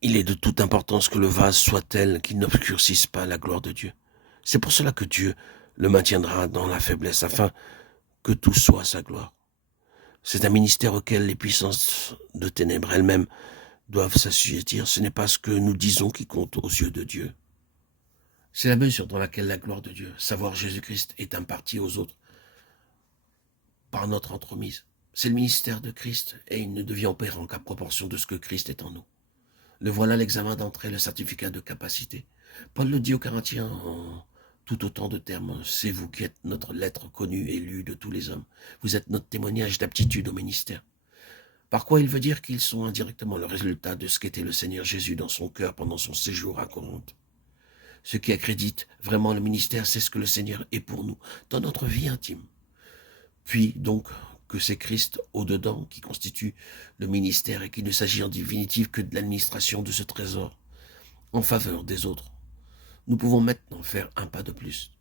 Il est de toute importance que le vase soit tel qu'il n'obscurcisse pas la gloire de Dieu. C'est pour cela que Dieu le maintiendra dans la faiblesse, afin que tout soit sa gloire. C'est un ministère auquel les puissances de ténèbres elles-mêmes doivent s'assujettir. Ce n'est pas ce que nous disons qui compte aux yeux de Dieu. C'est la mesure dans laquelle la gloire de Dieu, savoir Jésus-Christ, est impartie aux autres par notre entremise. C'est le ministère de Christ, et il ne devient opérant qu'à proportion de ce que Christ est en nous. Le voilà l'examen d'entrée, le certificat de capacité. Paul le dit aux Corinthiens en tout autant de termes. C'est vous qui êtes notre lettre connue et lue de tous les hommes. Vous êtes notre témoignage d'aptitude au ministère. Par quoi il veut dire qu'ils sont indirectement le résultat de ce qu'était le Seigneur Jésus dans son cœur pendant son séjour à Corinthe. Ce qui accrédite vraiment le ministère, c'est ce que le Seigneur est pour nous, dans notre vie intime. Puis donc que c'est Christ au-dedans qui constitue le ministère et qu'il ne s'agit en définitive que de l'administration de ce trésor en faveur des autres. Nous pouvons maintenant faire un pas de plus.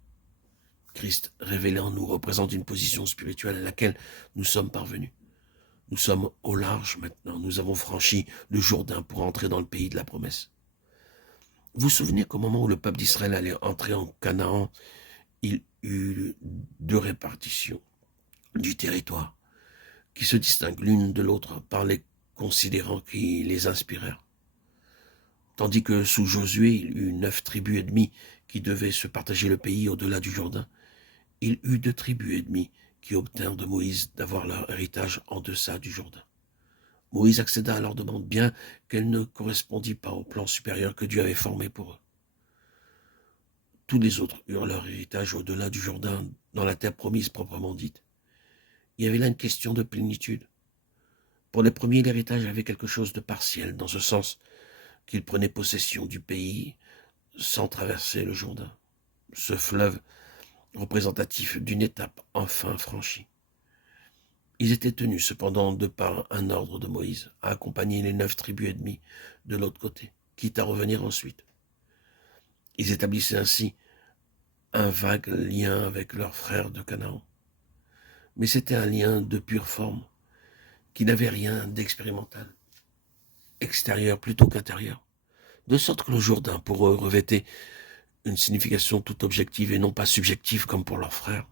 Christ révélé en nous représente une position spirituelle à laquelle nous sommes parvenus. Nous sommes au large maintenant, nous avons franchi le Jourdain pour entrer dans le pays de la promesse. Vous vous souvenez qu'au moment où le peuple d'Israël allait entrer en Canaan, il eut deux répartitions du territoire qui se distinguent l'une de l'autre par les considérants qui les inspirèrent. Tandis que sous Josué, il eut 9 tribus et demie qui devaient se partager le pays au-delà du Jourdain. Il eut 2 tribus et demie qui obtinrent de Moïse d'avoir leur héritage en deçà du Jourdain. Moïse accéda à leur demande, bien qu'elle ne correspondît pas au plan supérieur que Dieu avait formé pour eux. Tous les autres eurent leur héritage au-delà du Jourdain, dans la terre promise proprement dite. Il y avait là une question de plénitude. Pour les premiers, l'héritage avait quelque chose de partiel, dans ce sens qu'ils prenaient possession du pays sans traverser le Jourdain, ce fleuve représentatif d'une étape enfin franchie. Ils étaient tenus cependant de par un ordre de Moïse à accompagner les 9 tribus et demie de l'autre côté, quitte à revenir ensuite. Ils établissaient ainsi un vague lien avec leurs frères de Canaan. Mais c'était un lien de pure forme, qui n'avait rien d'expérimental, extérieur plutôt qu'intérieur, de sorte que le Jourdain pour eux revêtait une signification toute objective et non pas subjective comme pour leurs frères.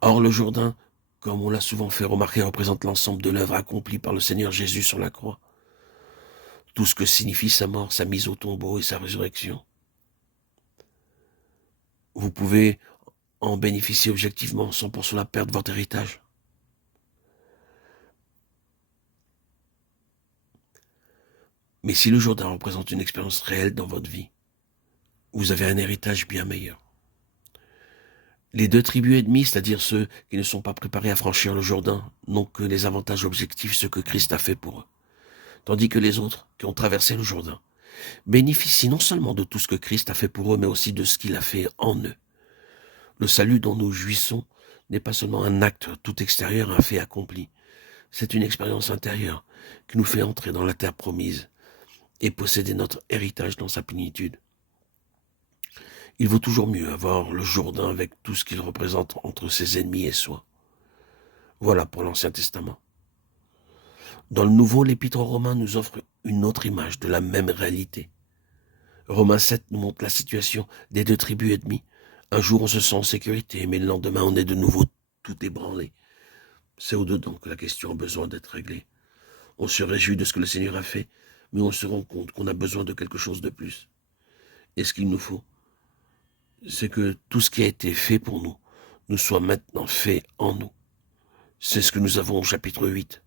Or le Jourdain, comme on l'a souvent fait remarquer, représente l'ensemble de l'œuvre accomplie par le Seigneur Jésus sur la croix. Tout ce que signifie sa mort, sa mise au tombeau et sa résurrection. Vous pouvez en bénéficier objectivement sans pour cela perdre votre héritage. Mais si le Jourdain représente une expérience réelle dans votre vie, vous avez un héritage bien meilleur. Les 2 tribus et demie, c'est-à-dire ceux qui ne sont pas préparés à franchir le Jourdain, n'ont que les avantages objectifs, ce que Christ a fait pour eux. Tandis que les autres, qui ont traversé le Jourdain, bénéficient non seulement de tout ce que Christ a fait pour eux, mais aussi de ce qu'il a fait en eux. Le salut dont nous jouissons n'est pas seulement un acte tout extérieur, un fait accompli. C'est une expérience intérieure qui nous fait entrer dans la terre promise et posséder notre héritage dans sa plénitude. Il vaut toujours mieux avoir le Jourdain avec tout ce qu'il représente entre ses ennemis et soi. Voilà pour l'Ancien Testament. Dans le Nouveau, l'Épître aux Romains nous offre une autre image de la même réalité. Romains 7 nous montre la situation des 2 tribus et demie. Un jour, on se sent en sécurité, mais le lendemain, on est de nouveau tout ébranlé. C'est au-dedans que la question a besoin d'être réglée. On se réjouit de ce que le Seigneur a fait, mais on se rend compte qu'on a besoin de quelque chose de plus. Et ce qu'il nous faut, c'est que tout ce qui a été fait pour nous, nous soit maintenant fait en nous. C'est ce que nous avons au chapitre 8.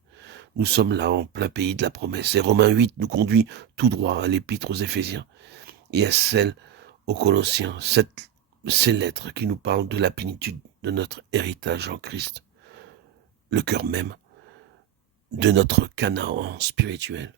Nous sommes là en plein pays de la promesse. Et Romains 8 nous conduit tout droit à l'épître aux Éphésiens et à celle aux Colossiens. Ces lettres qui nous parlent de la plénitude de notre héritage en Christ. Le cœur même de notre Canaan spirituel.